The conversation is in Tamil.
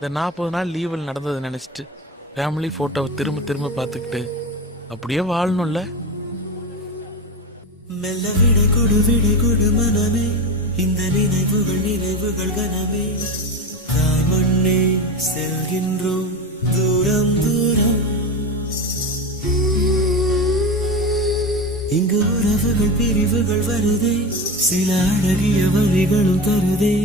இந்த 40 நாள் லீவில் நடந்ததை நினைச்சிட்டு ஃபேமிலி போட்டோவை திரும்ப திரும்ப பார்த்துக்கிட்டு அப்படியே வாழணும்ல. மெல்ல விடை கொடு மனமே, இந்த நினைவுகள் நினைவுகள் கனமே. தாய் மண்ணே செல்கின்றோம் தூரம் தூரம். இங்கு உறவுகள் பிரிவுகள் வருதே, சில அழகிய வரிகளும் தருதே.